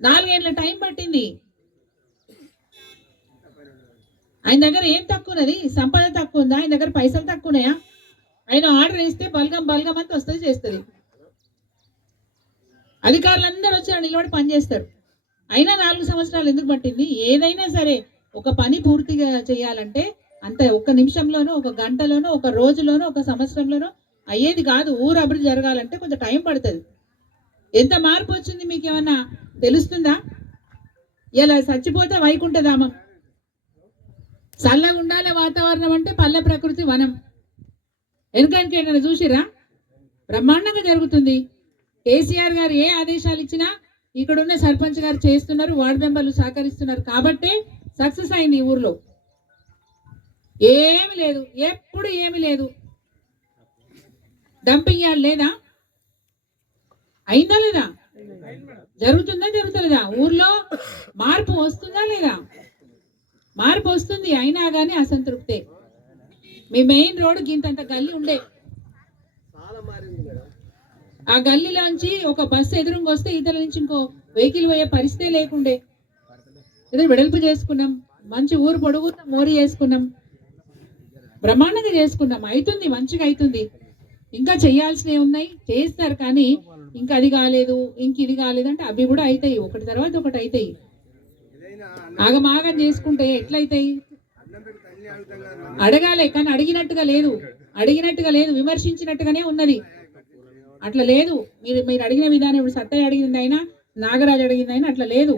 నాలుగేళ్ళ టైం పట్టింది. ఆయన దగ్గర ఏం తక్కువ ఉన్నది సంపద తక్కువ ఉందా ఆయన దగ్గర పైసలు తక్కువ ఉన్నాయా ఆయన ఆర్డర్ ఇస్తే బల్గం బల్గం అంత వస్తుంది చేస్తుంది. అధికారులందరూ వచ్చి నిలబడి పనిచేస్తారు అయినా నాలుగు సంవత్సరాలు ఎందుకు పట్టింది? ఏదైనా సరే ఒక పని పూర్తిగా చేయాలంటే అంత ఒక్క నిమిషంలోనో ఒక గంటలోనో ఒక రోజులోనో ఒక సంవత్సరంలోనో అయ్యేది కాదు. ఊరు అభివృద్ధి జరగాలంటే కొంచెం టైం పడుతుంది. ఎంత మార్పు వచ్చింది మీకు ఏమన్నా తెలుస్తుందా? ఇలా చచ్చిపోతే వైకుంఠధామం చల్లగా ఉండాలి వాతావరణం అంటే పల్లె ప్రకృతి వనం. ఎందుకంటే చూసిరా బ్రహ్మాండంగా జరుగుతుంది. కేసీఆర్ గారు ఏ ఆదేశాలు ఇచ్చినా ఇక్కడ ఉన్న సర్పంచ్ గారు చేస్తున్నారు వార్డు మెంబర్లు సహకరిస్తున్నారు. కాబట్టే సక్సెస్ అయింది ఈ ఊర్లో. ఏమి లేదు. ఎప్పుడు ఏమి లేదు. డంపింగ్ యార్డ్ లేదా? అయిందా లేదా? జరుగుతుందా జరుగుతలేదా? ఊర్లో మార్పు వస్తుందా లేదా? మార్పు వస్తుంది అయినా కానీ అసంతృప్తే. మీ మెయిన్ రోడ్ గింతంత గల్లీ ఉండే. ఆ గల్లీలోంచి ఒక బస్సు ఎదురుగా వస్తే ఇతర నుంచి ఇంకో వెహికల్ పోయే పరిస్థితే లేకుండే. ఏదో వెడల్పు చేసుకున్నాం మంచి ఊరు పొడుగు మోరి చేసుకున్నాం. బ్రహ్మాండంగా చేసుకున్నాం అవుతుంది మంచిగా అవుతుంది ఇంకా చేయాల్సినవి ఉన్నాయి చేస్తారు కానీ ఇంకా అది కాలేదు ఇంక ఇది కాలేదు అంటే అవి కూడా అవుతాయి ఒకటి తర్వాత ఒకటి అవుతాయి ఆగమాగం చేసుకుంటే ఎట్లయితాయి? అడగాలే కానీ అడిగినట్టుగా లేదు. అడిగినట్టుగా లేదు విమర్శించినట్టుగానే ఉన్నది. అట్లా లేదు. మీరు మీరు అడిగిన విధానం ఇప్పుడు సత్తయ్య అడిగింది అయినా నాగరాజు అడిగింది అయినా అట్లా లేదు.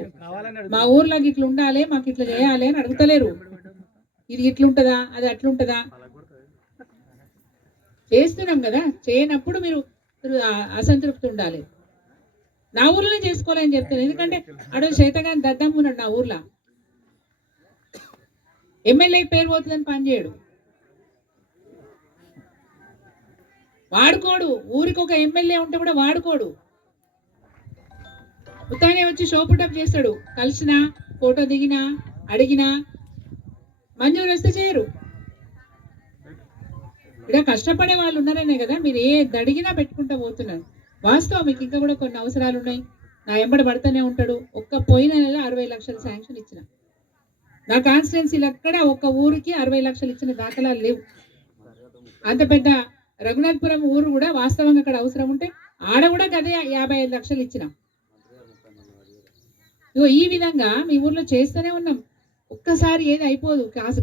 మా ఊర్లోకి ఇట్లా ఉండాలి మాకు ఇట్లా చేయాలి అని అడుగుతలేరు. ఇది ఇట్లుంటదా అది అట్లుంటదా చేస్తున్నాం కదా చేయనప్పుడు మీరు అసంతృప్తి ఉండాలి నా ఊర్లోనే చేసుకోవాలని చెప్తాను. ఎందుకంటే అడవి చేతగాని దద్దమ్మ ఉన్నాడు నా ఊర్లో. ఎమ్మెల్యే పేరు పోతుందని పనిచేయడు వాడుకోడు. ఊరికి ఒక ఎమ్మెల్యే ఉంటే కూడా వాడుకోడు. ఉత్తానే వచ్చి షోపుటప్ చేస్తాడు. కలిసినా ఫోటో దిగినా అడిగినా మంజూరు వస్తే చేయరు. ఇక్కడ కష్టపడే వాళ్ళు ఉన్నారనే కదా మీరు ఏ అడిగినా పెట్టుకుంటూ పోతున్నారు. వాస్తవం మీకు ఇంకా కూడా కొన్ని అవసరాలు ఉన్నాయి. నా ఎంబడి పడుతూనే ఉంటాడు. ఒక్క పోయిన నెల అరవై లక్షల శాంక్షన్ ఇచ్చిన. నా కాన్స్టిట్యున్సీలు అక్కడ ఒక్క ఊరికి అరవై లక్షలు ఇచ్చిన దాఖలాలు లేవు. అంత పెద్ద రఘునాథపురం ఊరు కూడా వాస్తవంగా అక్కడ అవసరం ఉంటే ఆడ కూడా గదే యాభై ఐదు లక్షలు ఇచ్చిన. ఇగో ఈ విధంగా మీ ఊర్లో చేస్తూనే ఉన్నాం. ఒక్కసారి ఏది అయిపోదు. కాసు కాసు